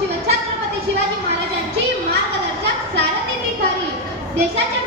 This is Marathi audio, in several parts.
शिवछत्रपती शिवाजी महाराजांची मार्गदर्शक सारथी देशाच्या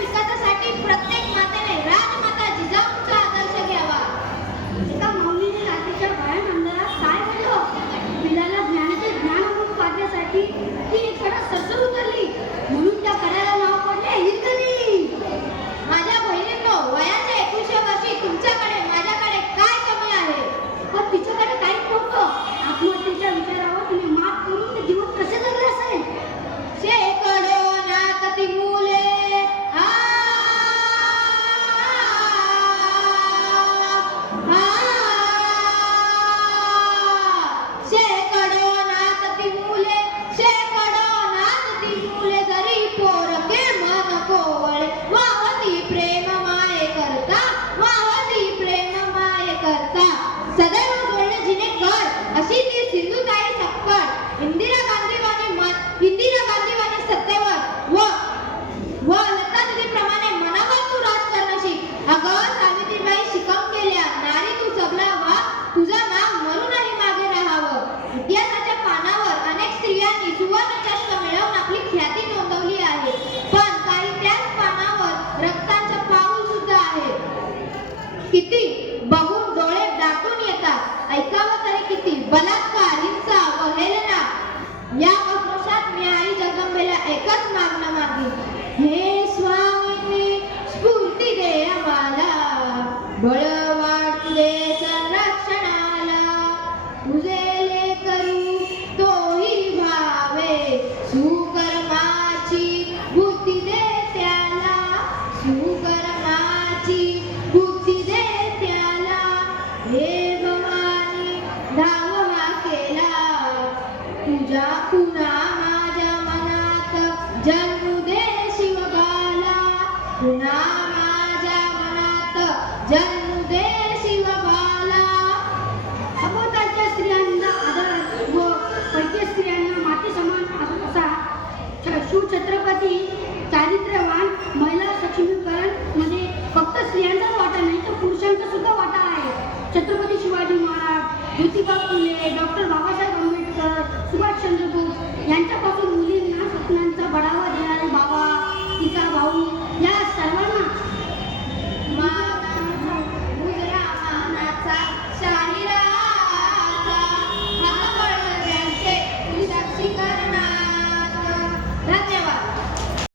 धाव केला तुझ्या माझ्या मनात. जन्म दे शिवबाला. खुणा माझ्या मनात. जन्म दे शिवबाला. सभोवतालच्या स्त्रियांना आदर व स्त्रियांना माती समान असा. शिव छत्रपती चारित्र्यवान महिला सक्षमी